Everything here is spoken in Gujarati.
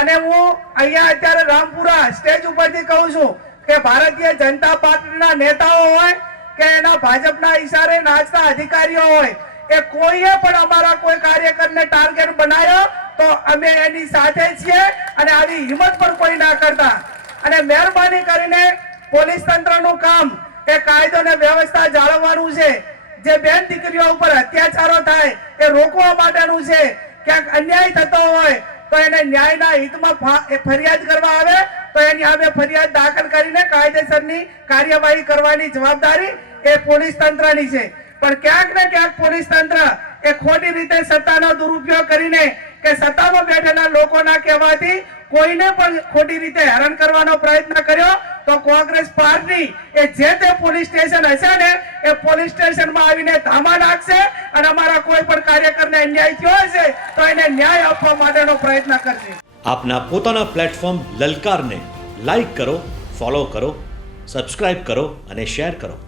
અને હું અહીંયા અત્યારે રામપુરા સ્ટેજ ઉપરથી કહું છું કે ભારતીય જનતા પાર્ટીના નેતાઓ હોય કે એના ભાજપના ઈશારે નાચતા અધિકારીઓ હોય, એ કોઈએ પણ અમારા કોઈ કાર્યકરને ટાર્ગેટ બનાવ્યો તો અમે એની સાથે છીએ અને આવી હિંમત પણ કોઈ ના કરતા. અને મહેરબાની કરીને પોલીસ તંત્રનું કામ એ કાયદો અને વ્યવસ્થા જાળવવાનું છે. જે બેન દીકરીઓ ઉપર અત્યાચારો થાય એ રોકવા માટેનું છે. ક્યાંક અન્યાય થતો હોય તો એને ન્યાયના હિતમાં ફરિયાદ કરવા આવે તો એની સામે ફરિયાદ દાખલ કરીને કાયદેસરની કાર્યવાહી કરવાની જવાબદારી એ પોલીસ તંત્રની છે. પણ ક્યાંક ને ક્યાંક પોલીસ તંત્ર એ ખોટી રીતે સત્તાનો દુરુપયોગ કરીને કે સત્તામાં બેઠેલા લોકોના કહેવાથી કોઈને પણ ખોટી રીતે હેરાન કરવાનો પ્રયત્ન કર્યો તો કોંગ્રેસ પાર્ટી એ જે તે પોલીસ સ્ટેશન હશે ને એ પોલીસ સ્ટેશનમાં આવીને ધામા નાખશે અને અમારા કોઈ પણ કાર્યકરને અન્યાય થયો હશે તો એને ન્યાય આપવા માટેનો પ્રયત્ન કરશે. આપના પોતાના પ્લેટફોર્મ લલકારને લાઈક કરો, ફોલો કરો, સબસ્ક્રાઇબ કરો અને શેર કરો.